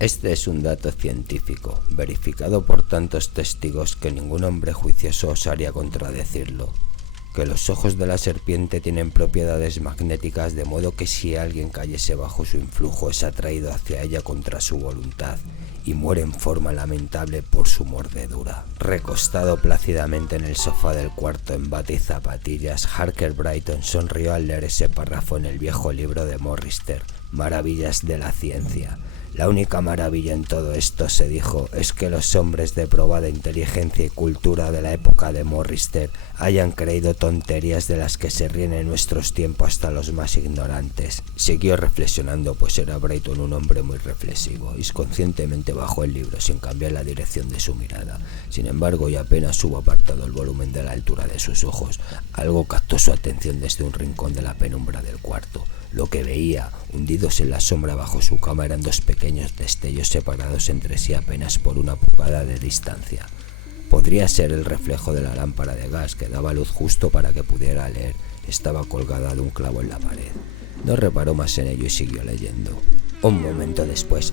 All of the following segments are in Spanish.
Este es un dato científico, verificado por tantos testigos que ningún hombre juicioso osaría contradecirlo. Que los ojos de la serpiente tienen propiedades magnéticas, de modo que si alguien cayese bajo su influjo es atraído hacia ella contra su voluntad y muere en forma lamentable por su mordedura. Recostado plácidamente en el sofá del cuarto en bata y zapatillas, Harker Brighton sonrió al leer ese párrafo en el viejo libro de Morrister, Maravillas de la Ciencia. La única maravilla en todo esto, se dijo, es que los hombres de probada inteligencia y cultura de la época de Morrister hayan creído tonterías de las que se ríen en nuestros tiempos hasta los más ignorantes. Siguió reflexionando, pues era Brighton un hombre muy reflexivo, y conscientemente bajó el libro sin cambiar la dirección de su mirada. Sin embargo, y apenas hubo apartado el volumen de la altura de sus ojos, algo captó su atención desde un rincón de la penumbra del cuarto. Lo que veía, hundidos en la sombra bajo su cama, eran dos pequeños destellos separados entre sí apenas por una pulgada de distancia. Podría ser el reflejo de la lámpara de gas que daba luz justo para que pudiera leer. Estaba colgada de un clavo en la pared. No reparó más en ello y siguió leyendo. Un momento después,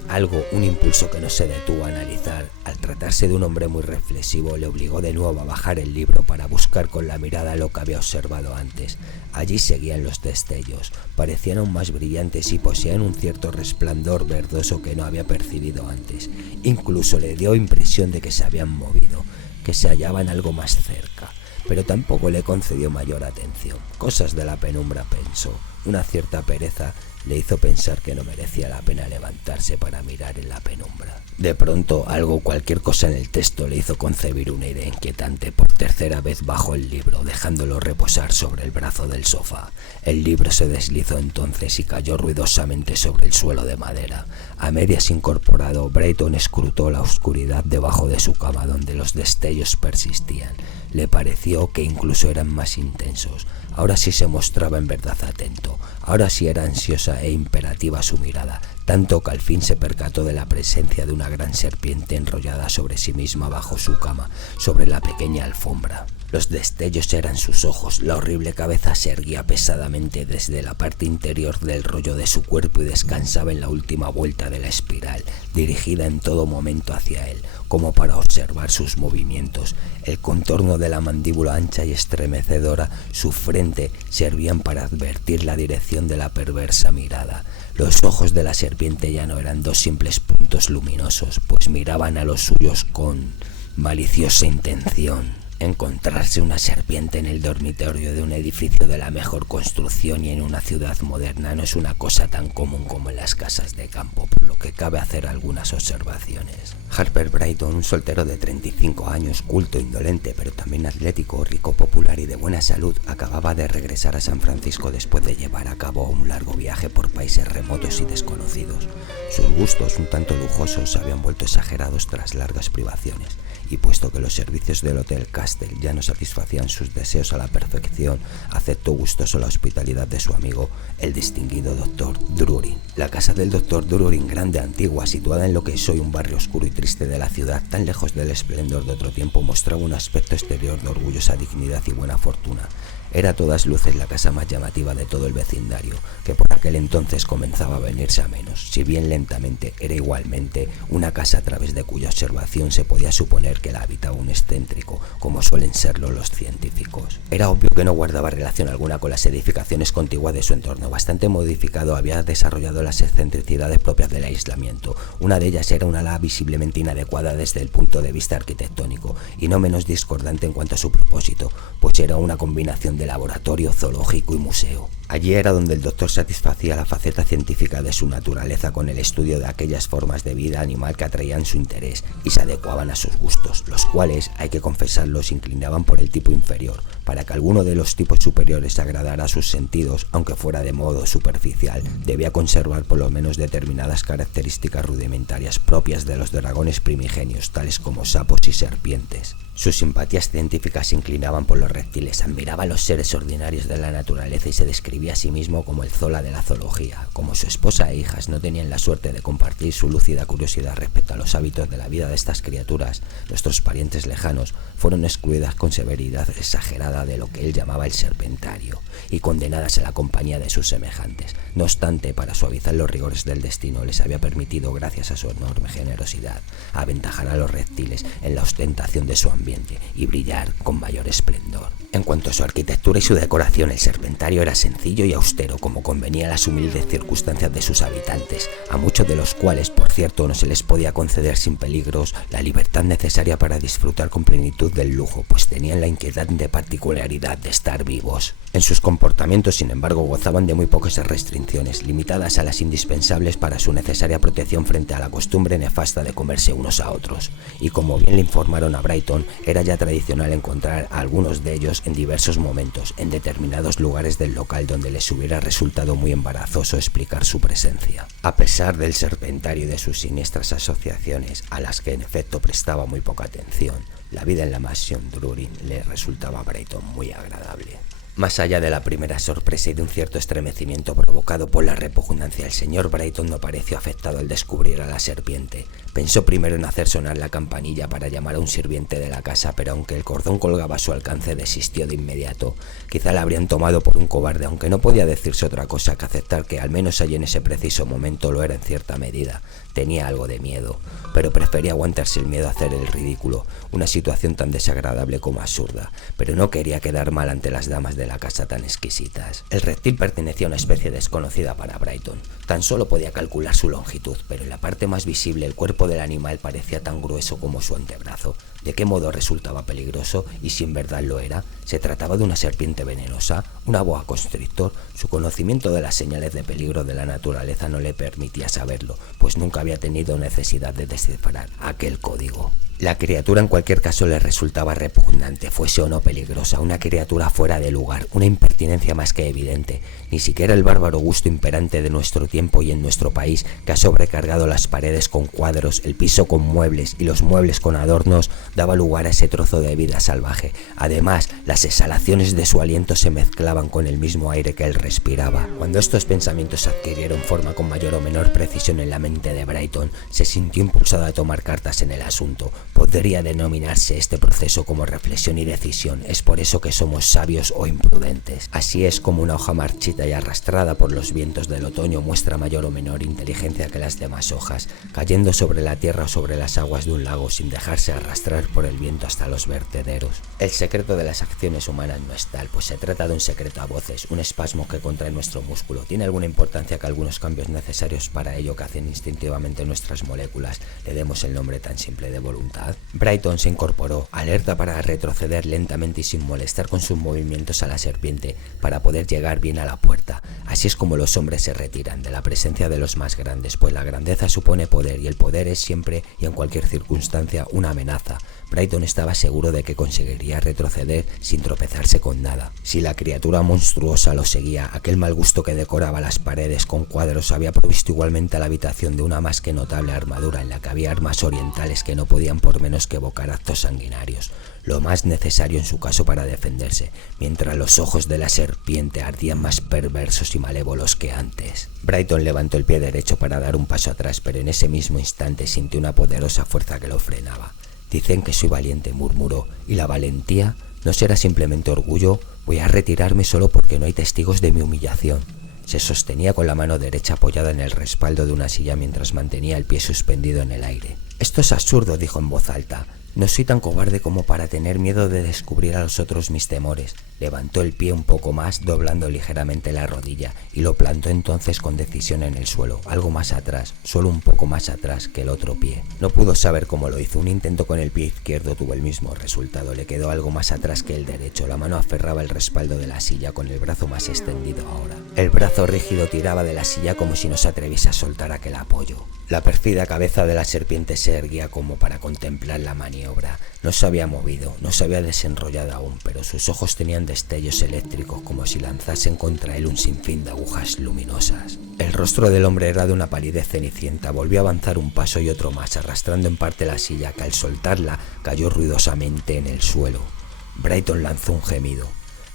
un impulso que no se detuvo a analizar, al tratarse de un hombre muy reflexivo, le obligó de nuevo a bajar el libro para buscar con la mirada lo que había observado antes. Allí seguían los destellos, parecían aún más brillantes y poseían un cierto resplandor verdoso que no había percibido antes. Incluso le dio impresión de que se habían movido, que se hallaban algo más cerca, pero tampoco le concedió mayor atención. Cosas de la penumbra, pensó. Una cierta pereza le hizo pensar que no merecía la pena levantarse para mirar en la penumbra. De pronto, cualquier cosa en el texto le hizo concebir una idea inquietante. Por tercera vez bajó el libro, dejándolo reposar sobre el brazo del sofá. El libro se deslizó entonces y cayó ruidosamente sobre el suelo de madera. A medias incorporado, Brighton escrutó la oscuridad debajo de su cama, donde los destellos persistían. Le pareció que incluso eran más intensos. Ahora sí se mostraba en verdad atento. Ahora sí era ansiosa e imperativa su mirada, tanto que al fin se percató de la presencia de una gran serpiente enrollada sobre sí misma bajo su cama, sobre la pequeña alfombra. Los destellos eran sus ojos. La horrible cabeza se erguía pesadamente desde la parte interior del rollo de su cuerpo y descansaba en la última vuelta de la espiral, dirigida en todo momento hacia él, como para observar sus movimientos. El contorno de la mandíbula ancha y estremecedora, su frente, servían para advertir la dirección de la perversa mirada. Los ojos de la serpiente ya no eran dos simples puntos luminosos, pues miraban a los suyos con maliciosa intención. Encontrarse una serpiente en el dormitorio de un edificio de la mejor construcción y en una ciudad moderna no es una cosa tan común como en las casas de campo, por lo que cabe hacer algunas observaciones. Harker Brighton, un soltero de 35 años, culto, indolente, pero también atlético, rico, popular y de buena salud, acababa de regresar a San Francisco después de llevar a cabo un largo viaje por países remotos y desconocidos. Sus gustos, un tanto lujosos, se habían vuelto exagerados tras largas privaciones, y puesto que los servicios del Hotel Castle ya no satisfacían sus deseos a la perfección, aceptó gustoso la hospitalidad de su amigo, el distinguido Dr. Drury. La casa del Dr. Drury, grande, antigua, situada en lo que es hoy un barrio oscuro y triste de la ciudad, tan lejos del esplendor de otro tiempo, mostraba un aspecto exterior de orgullosa dignidad y buena fortuna. Era a todas luces la casa más llamativa de todo el vecindario, que por aquel entonces comenzaba a venirse a menos. Si bien lentamente, era igualmente una casa a través de cuya observación se podía suponer que la habitaba un excéntrico, como suelen serlo los científicos. Era obvio que no guardaba relación alguna con las edificaciones contiguas de su entorno. Bastante modificado, había desarrollado las excentricidades propias del aislamiento. Una de ellas era una ala visiblemente inadecuada desde el punto de vista arquitectónico, y no menos discordante en cuanto a su propósito, pues era una combinación de laboratorio, zoológico y museo. Allí era donde el doctor satisfacía la faceta científica de su naturaleza con el estudio de aquellas formas de vida animal que atraían su interés y se adecuaban a sus gustos, los cuales, hay que confesarlo, se inclinaban por el tipo inferior. Para que alguno de los tipos superiores agradara a sus sentidos, aunque fuera de modo superficial, debía conservar por lo menos determinadas características rudimentarias propias de los dragones primigenios, tales como sapos y serpientes. Sus simpatías científicas se inclinaban por los reptiles, admiraba a los seres ordinarios de la naturaleza y se describía a sí mismo como el Zola de la zoología. Como su esposa e hijas no tenían la suerte de compartir su lúcida curiosidad respecto a los hábitos de la vida de estas criaturas, nuestros parientes lejanos fueron excluidas con severidad exagerada separada de lo que él llamaba el serpentario y condenadas a la compañía de sus semejantes. No obstante, para suavizar los rigores del destino, les había permitido, gracias a su enorme generosidad, aventajar a los reptiles en la ostentación de su ambiente y brillar con mayor esplendor. En cuanto a su arquitectura y su decoración, el serpentario era sencillo y austero, como convenía a las humildes circunstancias de sus habitantes, a muchos de los cuales, por cierto, no se les podía conceder sin peligros la libertad necesaria para disfrutar con plenitud del lujo, pues tenían la inquietante particularidad de estar vivos. En sus comportamientos, sin embargo, gozaban de muy pocas restricciones, limitadas a las indispensables para su necesaria protección frente a la costumbre nefasta de comerse unos a otros, y como bien le informaron a Brighton, era ya tradicional encontrar a algunos de ellos en diversos momentos, en determinados lugares del local donde les hubiera resultado muy embarazoso explicar su presencia. A pesar del serpentario y de sus siniestras asociaciones, a las que en efecto prestaba muy poca atención, la vida en la mansión Drurin le resultaba a Brighton muy agradable. Más allá de la primera sorpresa y de un cierto estremecimiento provocado por la repugnancia, el señor Brighton no pareció afectado al descubrir a la serpiente. Pensó primero en hacer sonar la campanilla para llamar a un sirviente de la casa, pero aunque el cordón colgaba a su alcance, desistió de inmediato. Quizá la habrían tomado por un cobarde, aunque no podía decirse otra cosa que aceptar que al menos allí en ese preciso momento lo era en cierta medida. Tenía algo de miedo, pero prefería aguantarse el miedo a hacer el ridículo, una situación tan desagradable como absurda, pero no quería quedar mal ante las damas de la casa tan exquisitas. El reptil pertenecía a una especie desconocida para Brighton. Tan solo podía calcular su longitud, pero en la parte más visible el cuerpo del animal parecía tan grueso como su antebrazo. ¿De qué modo resultaba peligroso? Y si en verdad lo era, ¿se trataba de una serpiente venenosa? ¿Una boa constrictor? Su conocimiento de las señales de peligro de la naturaleza no le permitía saberlo, pues nunca había tenido necesidad de descifrar aquel código. La criatura en cualquier caso le resultaba repugnante, fuese o no peligrosa, una criatura fuera de lugar, una impertinencia más que evidente. Ni siquiera el bárbaro gusto imperante de nuestro tiempo y en nuestro país, que ha sobrecargado las paredes con cuadros, el piso con muebles y los muebles con adornos, daba lugar a ese trozo de vida salvaje. Además, las exhalaciones de su aliento se mezclaban con el mismo aire que él respiraba. Cuando estos pensamientos adquirieron forma con mayor o menor precisión en la mente de Brighton, se sintió impulsado a tomar cartas en el asunto. Podría denominarse este proceso como reflexión y decisión. Es por eso que somos sabios o imprudentes. Así es como una hoja marchita y arrastrada por los vientos del otoño muestra mayor o menor inteligencia que las demás hojas, cayendo sobre la tierra o sobre las aguas de un lago sin dejarse arrastrar por el viento hasta los vertederos. El secreto de las acciones humanas no es tal, pues se trata de un secreto a voces, un espasmo que contrae nuestro músculo. Tiene alguna importancia que algunos cambios necesarios para ello que hacen instintivamente nuestras moléculas le demos el nombre tan simple de voluntad. Brighton se incorporó, alerta para retroceder lentamente y sin molestar con sus movimientos a la serpiente, para poder llegar bien a la puerta. Así es como los hombres se retiran de la presencia de los más grandes, pues la grandeza supone poder y el poder es siempre y en cualquier circunstancia una amenaza. Brighton estaba seguro de que conseguiría retroceder sin tropezarse con nada. Si la criatura monstruosa lo seguía, aquel mal gusto que decoraba las paredes con cuadros había provisto igualmente a la habitación de una más que notable armadura en la que había armas orientales que no podían por menos que evocar actos sanguinarios, lo más necesario en su caso para defenderse, mientras los ojos de la serpiente ardían más perversos y malévolos que antes. Brighton levantó el pie derecho para dar un paso atrás, pero en ese mismo instante sintió una poderosa fuerza que lo frenaba. Dicen que soy valiente, murmuró, y la valentía no será simplemente orgullo. Voy a retirarme solo porque no hay testigos de mi humillación. Se sostenía con la mano derecha apoyada en el respaldo de una silla mientras mantenía el pie suspendido en el aire. Esto es absurdo, dijo en voz alta. No soy tan cobarde como para tener miedo de descubrir a los otros mis temores. Levantó el pie un poco más, doblando ligeramente la rodilla, y lo plantó entonces con decisión en el suelo, algo más atrás, solo un poco más atrás que el otro pie. No pudo saber cómo lo hizo. Un intento con el pie izquierdo tuvo el mismo resultado. Le quedó algo más atrás que el derecho. La mano aferraba el respaldo de la silla con el brazo más extendido ahora. El brazo rígido tiraba de la silla como si no se atreviese a soltar aquel apoyo. La pérfida cabeza de la serpiente se erguía como para contemplar la maniobra. No se había movido, no se había desenrollado aún, pero sus ojos tenían destellos eléctricos como si lanzasen contra él un sinfín de agujas luminosas. El rostro del hombre era de una palidez cenicienta. Volvió a avanzar un paso y otro más, arrastrando en parte la silla, que al soltarla cayó ruidosamente en el suelo. Brighton lanzó un gemido.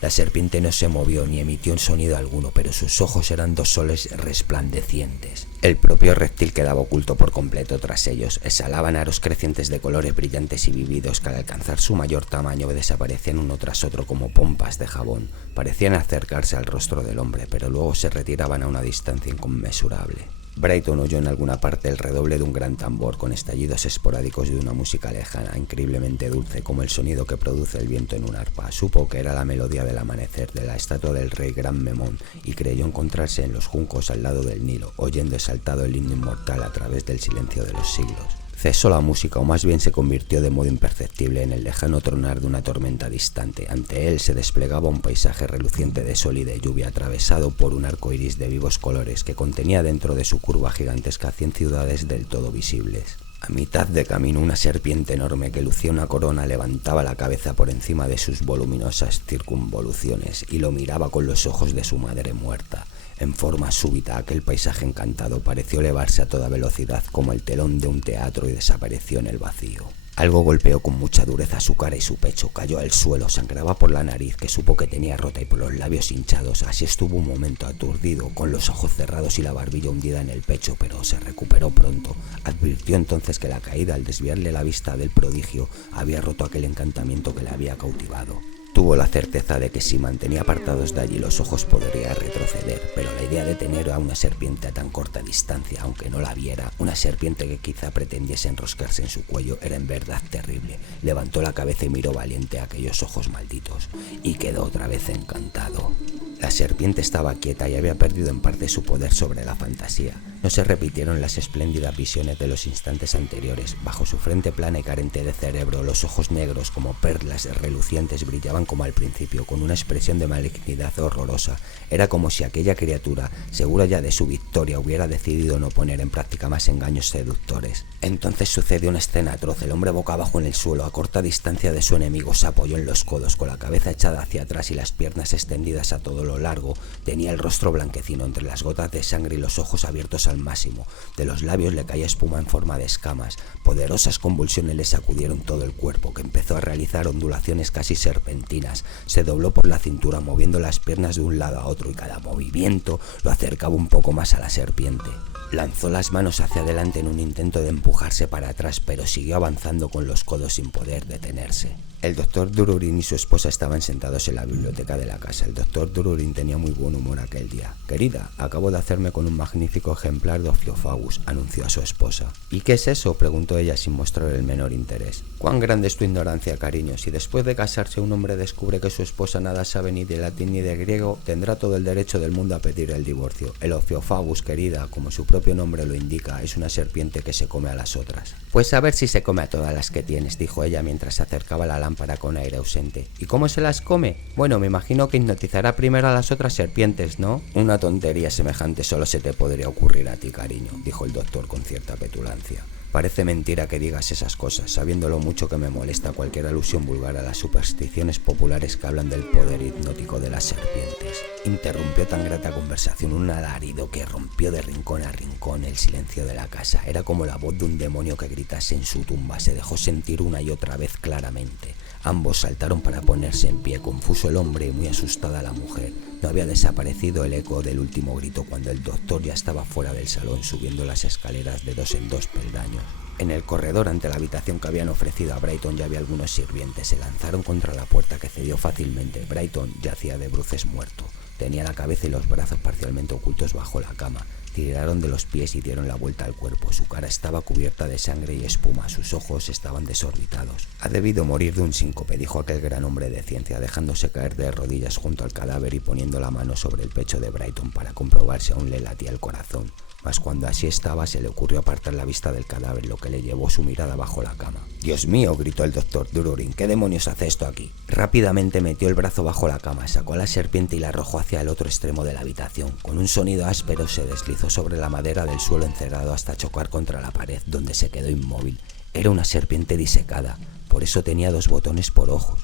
La serpiente no se movió ni emitió un sonido alguno, pero sus ojos eran dos soles resplandecientes. El propio reptil quedaba oculto por completo tras ellos. Exhalaban aros crecientes de colores brillantes y vívidos que al alcanzar su mayor tamaño desaparecían uno tras otro como pompas de jabón. Parecían acercarse al rostro del hombre, pero luego se retiraban a una distancia inconmensurable. Brayton oyó en alguna parte el redoble de un gran tambor con estallidos esporádicos de una música lejana, increíblemente dulce como el sonido que produce el viento en un arpa. Supo que era la melodía del amanecer de la estatua del rey Gran Memón y creyó encontrarse en los juncos al lado del Nilo, oyendo exaltado el himno inmortal a través del silencio de los siglos. Cesó la música, o más bien se convirtió de modo imperceptible en el lejano tronar de una tormenta distante. Ante él se desplegaba un paisaje reluciente de sol y de lluvia, atravesado por un arco iris de vivos colores que contenía dentro de su curva gigantesca 100 ciudades del todo visibles. A mitad de camino, una serpiente enorme que lucía una corona levantaba la cabeza por encima de sus voluminosas circunvoluciones y lo miraba con los ojos de su madre muerta. En forma súbita, aquel paisaje encantado pareció elevarse a toda velocidad como el telón de un teatro y desapareció en el vacío. Algo golpeó con mucha dureza su cara y su pecho, cayó al suelo, sangraba por la nariz que supo que tenía rota y por los labios hinchados. Así estuvo un momento aturdido, con los ojos cerrados y la barbilla hundida en el pecho, pero se recuperó pronto. Advirtió entonces que la caída, al desviarle la vista del prodigio, había roto aquel encantamiento que le había cautivado. Tuvo la certeza de que si mantenía apartados de allí los ojos podría retroceder, pero la idea de tener a una serpiente a tan corta distancia, aunque no la viera, una serpiente que quizá pretendiese enroscarse en su cuello, era en verdad terrible. Levantó la cabeza y miró valiente a aquellos ojos malditos, y quedó otra vez encantado. La serpiente estaba quieta y había perdido en parte su poder sobre la fantasía. No se repitieron las espléndidas visiones de los instantes anteriores. Bajo su frente plana y carente de cerebro, los ojos negros como perlas relucientes brillaban como al principio, con una expresión de malignidad horrorosa. Era como si aquella criatura, segura ya de su victoria, hubiera decidido no poner en práctica más engaños seductores. Entonces sucedió una escena atroz. El hombre boca abajo en el suelo, a corta distancia de su enemigo, se apoyó en los codos, con la cabeza echada hacia atrás y las piernas extendidas a todo lo largo. Tenía el rostro blanquecino entre las gotas de sangre y los ojos abiertos al máximo. De los labios le caía espuma en forma de escamas. Poderosas convulsiones le sacudieron todo el cuerpo, que empezó a realizar ondulaciones casi serpentinas. Se dobló por la cintura, moviendo las piernas de un lado a otro, y cada movimiento lo acercaba un poco más a la serpiente. Lanzó las manos hacia adelante en un intento de empujarse para atrás, pero siguió avanzando con los codos sin poder detenerse. El doctor Drurin y su esposa estaban sentados en la biblioteca de la casa. El doctor Drurin tenía muy buen humor aquel día. «Querida, acabo de hacerme con un magnífico ejemplar de Ophiofagus», anunció a su esposa. «¿Y qué es eso?», preguntó ella sin mostrar el menor interés. «Cuán grande es tu ignorancia, cariño. Si después de casarse un hombre descubre que su esposa nada sabe ni de latín ni de griego, tendrá todo el derecho del mundo a pedir el divorcio. El Ophiofagus, querida, como su propio nombre lo indica, es una serpiente que se come a las otras». «Pues a ver si se come a todas las que tienes», dijo ella mientras se acercaba la lámpara con aire ausente. «¿Y cómo se las come? Bueno, me imagino que hipnotizará primero a las otras serpientes, ¿no?» «Una tontería semejante solo se te podría ocurrir a ti, cariño», dijo el doctor con cierta petulancia. «Parece mentira que digas esas cosas, sabiendo lo mucho que me molesta cualquier alusión vulgar a las supersticiones populares que hablan del poder hipnótico de las serpientes». Interrumpió tan grata conversación un alarido que rompió de rincón a rincón el silencio de la casa. Era como la voz de un demonio que gritase en su tumba. Se dejó sentir una y otra vez claramente. Ambos saltaron para ponerse en pie, confuso el hombre y muy asustada la mujer. No había desaparecido el eco del último grito cuando el doctor ya estaba fuera del salón, subiendo las escaleras de 2 en 2 peldaños. En el corredor ante la habitación que habían ofrecido a Brayton ya había algunos sirvientes. Se lanzaron contra la puerta, que cedió fácilmente. Brayton yacía de bruces muerto. Tenía la cabeza y los brazos parcialmente ocultos bajo la cama. Tiraron de los pies y dieron la vuelta al cuerpo. Su cara estaba cubierta de sangre y espuma, sus ojos estaban desorbitados. «Ha debido morir de un síncope», dijo aquel gran hombre de ciencia, dejándose caer de rodillas junto al cadáver y poniendo la mano sobre el pecho de Brayton para comprobar si aún le latía el corazón. Mas cuando así estaba, se le ocurrió apartar la vista del cadáver, lo que le llevó su mirada bajo la cama. «¡Dios mío!», gritó el doctor Drurin, «¿qué demonios hace esto aquí?». Rápidamente metió el brazo bajo la cama, sacó a la serpiente y la arrojó hacia el otro extremo de la habitación. Con un sonido áspero se deslizó sobre la madera del suelo encerrado hasta chocar contra la pared, donde se quedó inmóvil. Era una serpiente disecada, por eso tenía 2 botones por ojos.